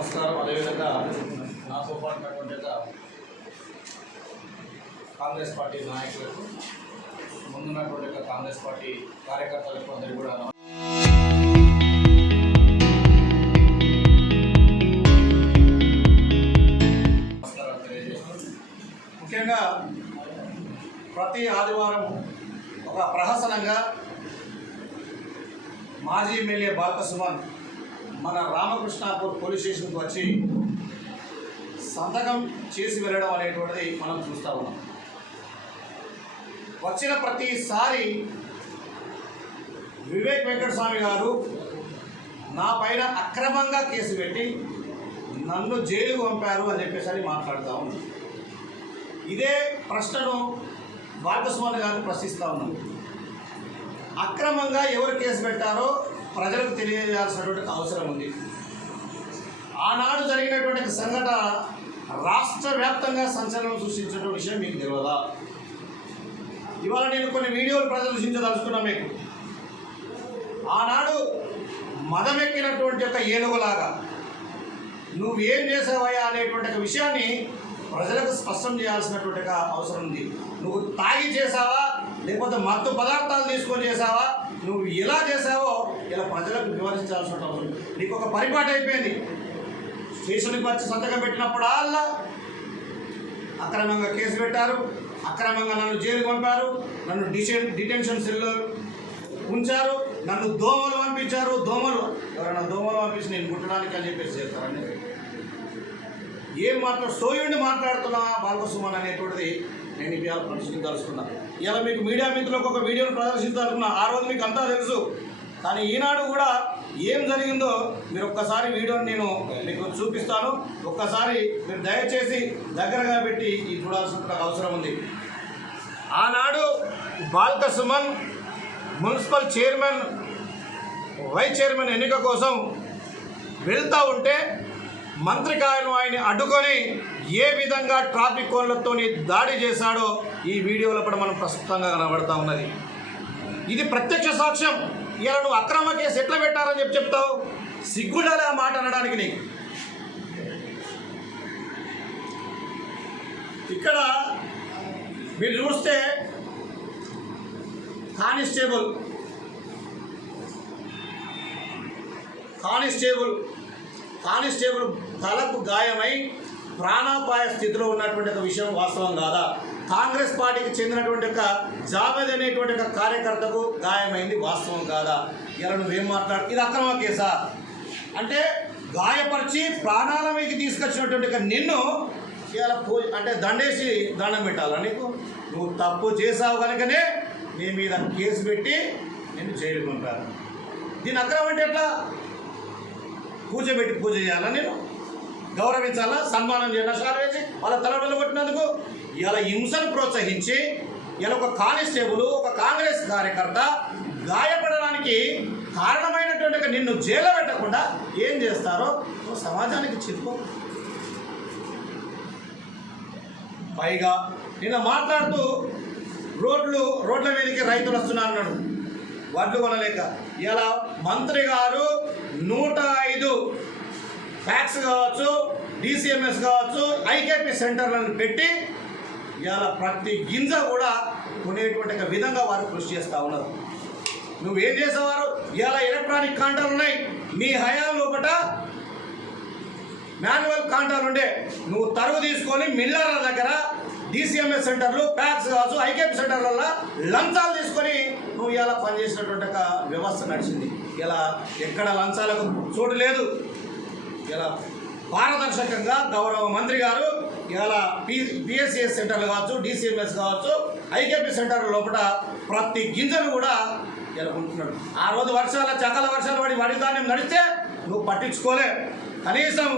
నమస్కారం. అదేవిధంగా నాతో పాటున్నటువంటి కాంగ్రెస్ పార్టీ నాయకులకు, ముందున్నటువంటి కాంగ్రెస్ పార్టీ కార్యకర్తలకు అందరికీ కూడా నమస్కారాలు తెలియజేస్తూ, ముఖ్యంగా ప్రతి ఆదివారం ఒక ప్రహసనంగా మాజీ ఎమ్మెల్యే బాల్క సుమన్ మన రామకృష్ణాపూర్ పోలీస్ స్టేషన్కి వచ్చి సంతకం చేసి వెళ్ళడం అనేటువంటిది మనం చూస్తూ ఉన్నాం. వచ్చిన ప్రతిసారి వివేక్ వెంకటస్వామి గారు నా పైన అక్రమంగా కేసు పెట్టి నన్ను జైలుకు పంపారు అని చెప్పేసి మాట్లాడుతూ ఉన్నాను. ఇదే ప్రశ్నను బాల్క సుమన్ గారు ప్రశ్నిస్తూ ఉన్నాను. అక్రమంగా ఎవరు కేసు పెట్టారో ప్రజలకు తెలియజేయాల్సినటువంటి అవసరం ఉంది. ఆనాడు జరిగినటువంటి సంఘటన రాష్ట్ర వ్యాప్తంగా సంచలనం సృష్టించిన విషయం మీకు తెలియదా? ఇవాళ నేను కొన్ని వీడియోలు ప్రదర్శించదలుచుకున్నా మీకు. ఆనాడు మదమెక్కినటువంటి ఒక ఏనుగులాగా నువ్వేం చేసావయ్యా అనేటువంటి విషయాన్ని ప్రజలకు స్పష్టం చేయాల్సినటువంటి అవసరం ఉంది. నువ్వు తాగి చేసావా, లేకపోతే మత్తు పదార్థాలు తీసుకొని చేసావా, నువ్వు ఎలా చేసావో ఇలా ప్రజలకు వివరించాల్సిన అవసరం. నీకు ఒక పరిపాటి అయిపోయింది. స్టేషన్కి వచ్చి సంతకం పెట్టినప్పుడల్లా అక్రమంగా కేసు పెట్టారు, అక్రమంగా నన్ను జైలు పంపారు, నన్ను డిటెన్షన్ సెల్లో ఉంచారు, నన్ను దోమలు పంపించారు. దోమలు ఎవరైనా దోమలు పంపించి నేను కుట్టడానికి అని చెప్పేసి చేస్తారండి. ఏం సోయుడిని మాట్లాడుతున్నా బాల్క సుమన్ అనేటువంటిది నేను ఇవాళ ప్రదర్శించదలుచుకున్నాను. ఇలా మీకు మీడియా మిత్రులకు ఒక వీడియోను ప్రదర్శించాలనుకున్నా. ఆ రోజు మీకు అంతా తెలుసు, కానీ ఈనాడు కూడా ఏం జరిగిందో మీరు ఒక్కసారి వీడియోని నేను మీకు చూపిస్తాను. ఒక్కసారి మీరు దయచేసి దగ్గరగా పెట్టి చూడాల్సిన అవసరం ఉంది. ఆనాడు Balka Suman municipal chairman, vice chairman ఎన్నిక కోసం వెళ్తూ ఉంటే మంత్రికాయను ఆయన అడ్డుకొని ఏ విధంగా ట్రాఫిక్ కోన్లతో దాడి చేశాడో ఈ వీడియోలో కూడా మనం ప్రస్తుతంగా కనబడతా ఉన్నది. ఇది ప్రత్యక్ష సాక్ష్యం. ఇలా నువ్వు అక్రమ కేసు ఎట్లా పెట్టారని చెప్తావు? సిగ్గుండాలి ఆ మాట అనడానికి నీకు. ఇక్కడ మీరు చూస్తే కానిస్టేబుల్ తలకు గాయమై ప్రాణాపాయ స్థితిలో ఉన్నటువంటి ఒక విషయం వాస్తవం కాదా? కాంగ్రెస్ పార్టీకి చెందినటువంటి ఒక జావేద్ అనేటువంటి ఒక కార్యకర్తకు గాయమైంది వాస్తవం కాదా? ఇలా నువ్వేం ఇది అక్రమ కేసా? అంటే గాయపరిచి ప్రాణాల మీదకి తీసుకొచ్చినటువంటి నిన్ను ఇలా అంటే దండేసి దండం పెట్టాలా నీకు? నువ్వు తప్పు చేసావు కనుకనే నీ మీద కేసు పెట్టి నిన్ను జైలు పంపారు. దీని అక్రమం అంటే ఎట్లా? పూజ పెట్టి పూజ చేయాలా? నేను గౌరవించాలా? సన్మానం చేయాలా? షాలు వేసి వాళ్ళ తలబెల్ల కొట్టినందుకు ఇలా హింసను ప్రోత్సహించి ఇలా ఒక కానిస్టేబుల్, ఒక కాంగ్రెస్ కార్యకర్త గాయపడడానికి కారణమైనటువంటి నిన్ను జైలు పెట్టకుండా ఏం చేస్తారో నువ్వు సమాజానికి చెప్పుకో. పైగా నిన్న మాట్లాడుతూ రోడ్ల మీదకి రైతులు వస్తున్నారు అన్నాడు. వడ్లు కొనలేక ఇలా మంత్రి గారు 105 ఫ్యాక్స్ కావచ్చు, DCMS కావచ్చు, IKP సెంటర్లను పెట్టి ఇలా ప్రతి గింజ కూడా కొనేటువంటి విధంగా వారు కృషి చేస్తూ ఉన్నారు. నువ్వేం చేసేవారు? ఇలా ఎలక్ట్రానిక్ కాంటాలు ఉన్నాయి. మీ హయాం లోపల మాన్యువల్ కాంటాలు ఉండే. నువ్వు తరుగు తీసుకొని మిల్లర్ల దగ్గర DCMS సెంటర్లు, ప్యాక్స్ కావచ్చు, IKP సెంటర్లలో లంచాలు తీసుకొని నువ్వు ఇలా పనిచేసినటువంటి ఒక వ్యవస్థ నడిచింది. ఇలా ఎక్కడ లంచాలకు చోటు లేదు. ఇలా పారదర్శకంగా గౌరవ మంత్రి గారు ఇలా PSCS సెంటర్లు కావచ్చు, DCMS కావచ్చు, IKP సెంటర్ల లోపల ప్రతి గింజను కూడా ఇలా ఉంటున్నాడు. ఆ రోజు చక్కల వర్షాలు పడి వడి ధాన్యం నడిస్తే నువ్వు పట్టించుకోలే. కనీసం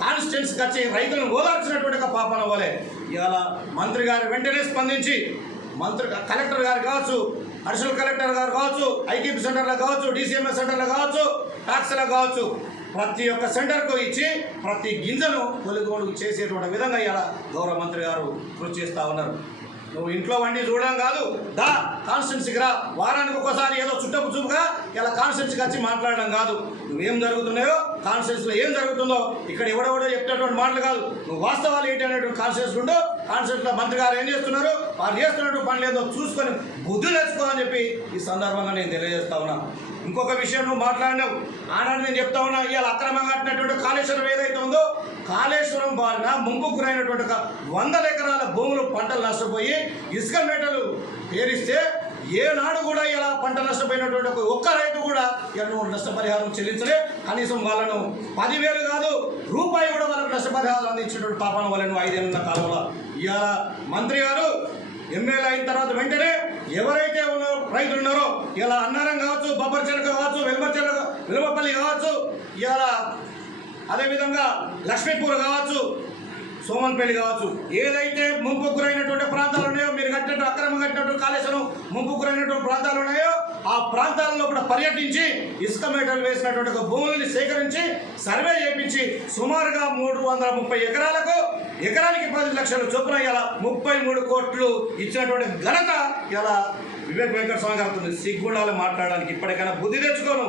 కాన్స్టిట్యున్సీకి వచ్చి రైతులను ఓదార్చినటువంటి పాపన పోలే. ఇవాళ మంత్రి గారు వెంటనే స్పందించి కలెక్టర్ గారు కావచ్చు, అడిషనల్ కలెక్టర్ గారు కావచ్చు, IKP సెంటర్లో కావచ్చు, DCMS సెంటర్లో కావచ్చు, ట్యాక్స్లో కావచ్చు, ప్రతి ఒక్క సెంటర్కు ఇచ్చి ప్రతి గింజను కొనుగోలు చేసేటువంటి విధంగా ఇలా గౌరవ మంత్రి గారు కృషి చేస్తూ ఉన్నారు. నువ్వు ఇంట్లో వండి చూడడం కాదు, దా కాన్స్టిట్యున్సీకి రా. వారానికి ఒకసారి ఏదో చుట్టపు చూపుగా ఇలా కాన్స్టిట్యున్సీకి వచ్చి మాట్లాడడం కాదు. నువ్వేం జరుగుతున్నాయో కాన్స్టిట్యున్సీలో ఏం జరుగుతుందో ఇక్కడ ఎవడెవడో చెప్పేటువంటి మాటలు కాదు. నువ్వు వాస్తవాలు ఏంటి అనేటువంటి కాన్స్టిట్యున్సీ ఉండు. కాన్స్టిట్యున్సీలో మంత్రి గారు ఏం చేస్తున్నారు, వారు చేస్తున్నటువంటి పనులు ఏదో చూసుకొని బుద్ధి తెచ్చుకోవాలని చెప్పి ఈ సందర్భంగా నేను తెలియజేస్తా ఉన్నా. ఇంకొక విషయం నువ్వు మాట్లాడినావు, ఆనాడు నేను చెప్తా ఉన్నా, ఇవాళ అక్రమంగా కట్టినటువంటి కాళేశ్వరం ఏదైతే ఉందో, కాళేశ్వరం బారిన ముంపుకు గురైనటువంటి 100 ఎకరాల భూములు పంటలు నష్టపోయి ఇసుక మేటలు పేరిస్తే ఏనాడు కూడా ఇలా పంట నష్టపోయినటువంటి ఒక్క రైతు కూడా ఎన్నో నష్టపరిహారం చెల్లించలే. కనీసం వాళ్ళను 10,000 కాదు రూపాయి కూడా వాళ్ళకు నష్టపరిహారం అందించినటువంటి పాపన వాళ్ళను 5 ఏళ్ళ కాలంలో. ఇవాళ మంత్రి గారు ఎమ్మెల్యే అయిన తర్వాత వెంటనే ఎవరైతే ఉన్నారో రైతులు ఉన్నారో, ఇలా అన్నారం కావచ్చు, బొబ్బర్చెలక కావచ్చు, వెలుమపల్లి కావచ్చు, ఇవాళ అదేవిధంగా లక్ష్మీపూర్ కావచ్చు, సోమన్పల్లి కావచ్చు, ఏదైతే ముంపు గురైనటువంటి ప్రాంతాలు ఉన్నాయో, మీరు కట్టినట్టు అక్రమంగా కట్టినట్టు కాళేశ్వరం ముంపు గురైనటువంటి ప్రాంతాలు ఉన్నాయో, ఆ ప్రాంతాలలో కూడా పర్యటించి ఇసుక మేటలు వేసినటువంటి భూములని సేకరించి సర్వే చేయించి సుమారుగా 330 ఎకరాలకు ఎకరానికి 10 లక్షల చొప్పున ఇలా 33 కోట్లు ఇచ్చినటువంటి ఘనత ఇలా వివేక్ వెంకట స్వామి గారు సిగ్గుండాలి మాట్లాడడానికి. ఇప్పటికైనా బుద్ధి తెచ్చుకోను.